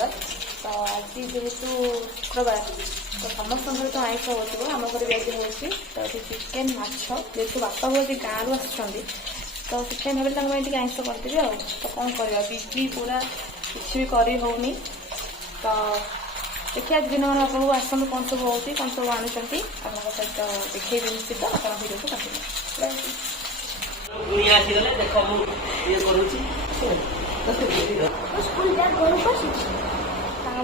नमस्कार। तो आज जेहेतु शुक्रवार तो समस्त घर तो आइस हो आम घर भी आज हो तो चिकेन माछ जेहतु बापा बोल गाँव रु आसुँच तो चिकेन भाई आइस करदेवी आ तो कौन करवा बिजी पूरा किसी भी कर होनी तो देखिए आज दिन मैंने आपको आसतु कौन सब हो कौन सब आणुंट आप सहित देखिए निश्चित आप भिडियो को कंटिन्यू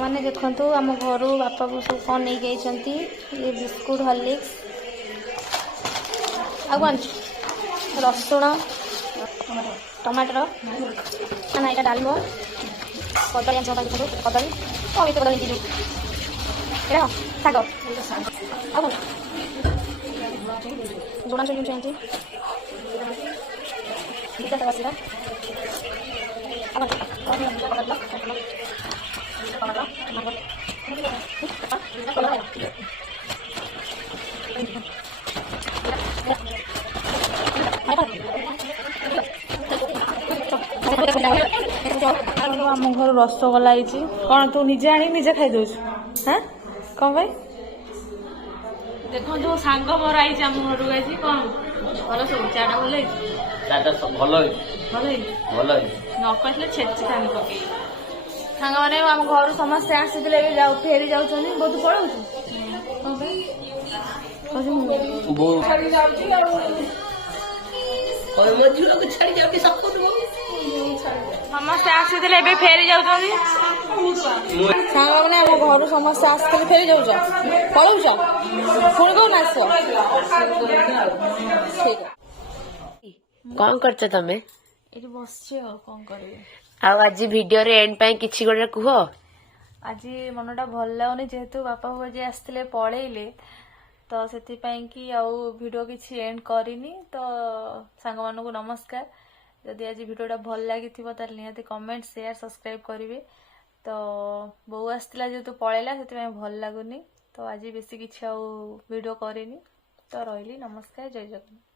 मैंने देखु आम घर बापा को सब कौन नहीं गई ये बिस्कुट हॉर्लिक्स आ कौन रसुण टमाटर ना यहाँ डालम कदली कदली कौन ये कदली शाग जोड़ा चाहिए आम घर रसगोला कौन तू निजे आनी निजे खाई दौ हाँ कौन भाई देखो जो सांग मोर आई आम घर आई कौन भल सब चाटा भल भल न कहले छेची था पकई सांग मैंने आम घर समस्ते आसीले फेरी जाऊँ बहुत पड़ू समस्ते आसीले फेरी जाऊँ सांग मैंने आम घर समस्ते आसते फेरी जाऊँ पलाऊच पुणी कौन आस ठीक कौन करछ तमे ये बस कौन कर आज वीडियो रे एंड पाई किछि गोटे कुह आज मनटा भल लगुनि जेहेतु बापा बुआ जी आसते पलैले तो से वीडियो किसी एंड करनी तो सांग मानू नमस्कार जदि आज वीडियोटा भल लगी निहाती कमेंट शेयर सब्सक्राइब करेंगे तो बो आसला जेहेतु पलैला से भल लगुनि तो आज बेसी किसी वीडियो करनी तो रही नमस्कार जय जगन्नाथ।